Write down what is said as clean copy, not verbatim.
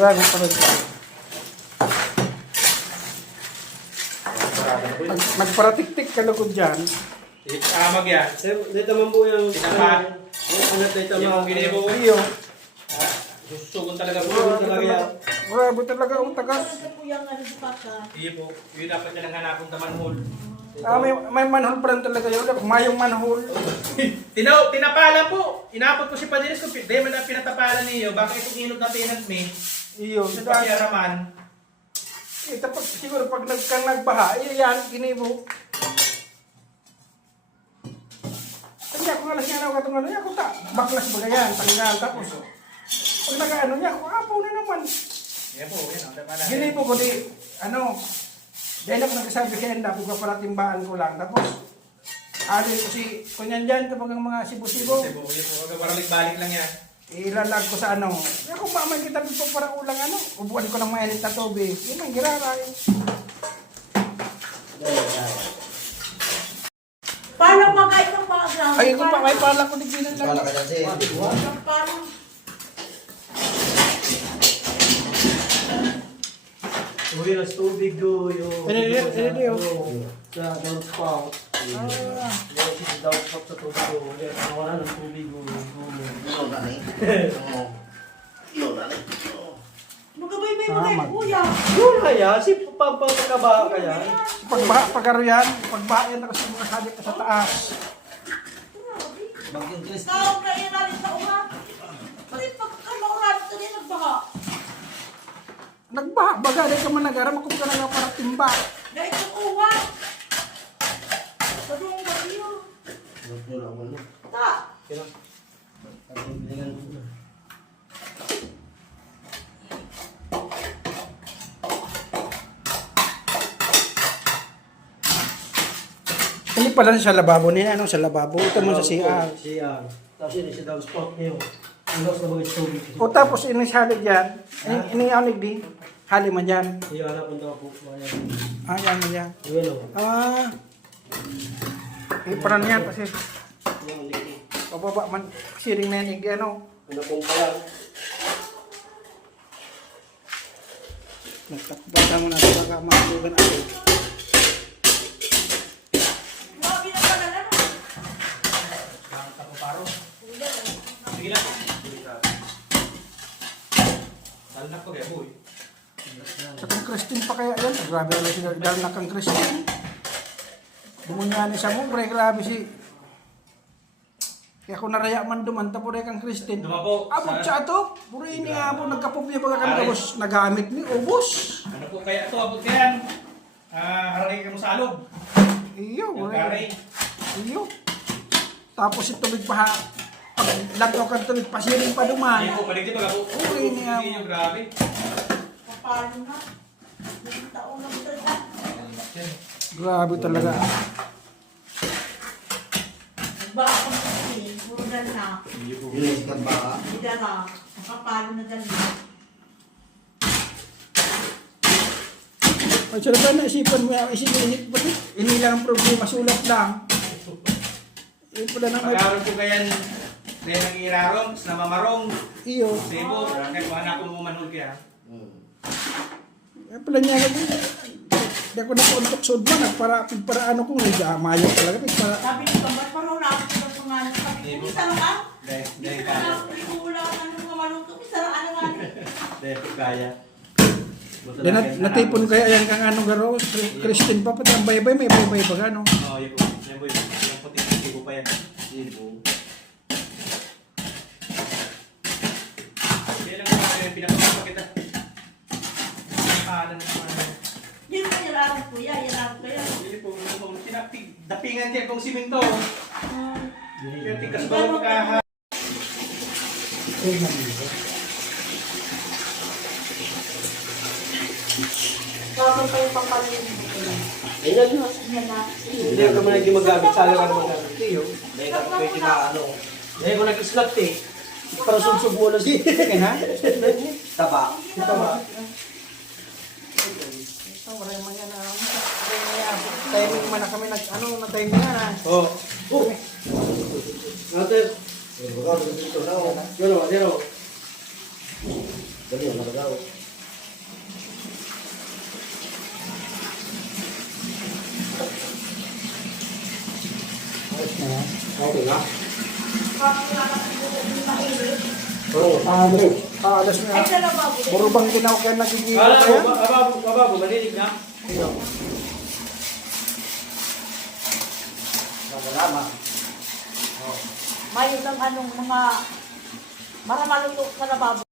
Grabe pa rin. Nagparatik-tik ka lugod dyan. Amag yan. Dito man po yung Pinapa. ano dito Yung ginibo. Iyo. Susugon talaga po. Grabe talaga ang tagas. Iyo po. Yung dapat niya lang hanapon na manhole. May manhole pa rin talaga yun. Mayong manhole. Tinapalan po. Inapot ko si Padilis kung di man na pinatapalan niyo. Baka itong inod na tenant me. Iyo. Sa pakiaraman. Siguro pag nagbaha, yan, ginibo. Kaya ako alas nga na katong ano, ako ta, baklas ba yan, tanggal, tapos. Pag nag-ano niya, ako apo na naman. Yan po, yan. Ginibo ko di, dahil ako nagsasabi kaya hindi ko pala timbaan ko lang. Tapos, alin ko si, kunyan dyan, kapag ang mga sibo-sibo, Yan po, yan po. Balik lang yan. ilalag ko sa ano. Kung mamay kita dito para ulang ubuan ko ng mainit na tubig. Yun ang giraray. Paano magkait ng mga ground? Ay, kung pa, may pala ko din lang. Wala ka dyan, Paano? Uwi na tubig do yung sa downspout. Yung si downspout sa tubig do. Wala ng tubig do. Ilo na ni. Ilo na ni. Magkabay-bay mo kayo, kuya. Yun kaya, si pagkaba kaya. Pagkaro yan, pagbaha yan ako sa mga sadik sa taas. Bagyong Chris. Tawag na yun na rin sa ulan. Pati pagkamaulan, ito din nagbaha. Nagbaha, baga, dahil ka man nag-aram, ako ka na para timba. Dahil sa uwan. Padung bagyo. Ba't na ako na? Ta. Hindi pala sa lababo niya, sa lababo. Ito mo sa CR. CR. Tapos yun si downspout niyo. Ang loss na mga tubig. O tapos inisalig yan, inianig din. Hali man yan. Yung anak ko daw po. Yan mo yan. Yung Iparan yan kasi yung liki. pababa man siring na yan, Ano pong pala. Nagtakbata mo natin baka makasugan ako. Grabe na pala na. Ako paro. Sige lang. Dalnak ko kaya boy. Sa kang Christine pa kaya yan, grabe na sila dahil na kang Christine. Bumunyan siya mo, grabe si. Kaya kung naraya man duman, tapo rin kang Christine. Dumapo. Abot siya ito, puri ni Abo, nagkapupya baga kang kabos, nagamit ni ubos. Ano po kaya ito? Abot ka yan. Hararay ka mo sa alog. Iyo, Yung karay. iyo. Tapos si tubig pa ha, pag lagaw kang tubig, pasiring pa duman. Hindi po, paligid pa po. Uy, niya. Hindi nyo, grabe. Paano na? Yung taon na ito na. Grabe talaga. Nagbaha ko kasi, puro dala. Bilis ka ba? Hindi dala. Nakapalo na dala. Ay, sarap na isipan mo, isip ba? Inilang ang problema, sulat lang. Yun pala na may Pag-aaral ko kayan, kaya nang irarong, sa mamarong, iyo. sebo, kaya kung anak ko mo manhul kaya. Yun pala niya, hindi ako nakuntok sod man, para ano kung mayo talaga. Para, Sabi ni Kambar, parang nakakita sa pangalan. Sabi ko, isa lang ka? Dahil Isa lang, hindi ko wala ka ng mga maluto. Isa lang, ano nga. Dahil ko kaya. natipon kaya yan kang anong garo, Christine pa, pati ang baybay, may baybay pa gano. Oo, yan po. Yan po yun. Yung puti ng sebo pa yan. Sebo. Yan lang po yung pinapakita kita. Paalan ng mga. Hindi mo yalarang kuya, yalarang kuya. Hindi po, dapingan niya kung simento. Yung tigas ba ka. Bakit pa yung pampalit? Ayan na. Yan na. Hindi ka man hindi magamit. Sala ka naman gamit. Iyo. Dahil ka pa pwede maano. Dahil ko nag-slot eh. Para sugsug mo na siya. Kaya na? Taba. Ito ba? Ito, wala yung mga na, timing man na kami na-timing na. Oh. Oh. Ate. Baga, dito na. Zero. Dali, ang nagagawa. Ayos na yan. Okay na? Oo. Alas na Ay, yan. sa lababo. Puro bang ginaw kaya nagiging Kala pa mo, yan? ababo, malinig na. Nagalama. Mayroon ng anong mga maramaluto sa lababo.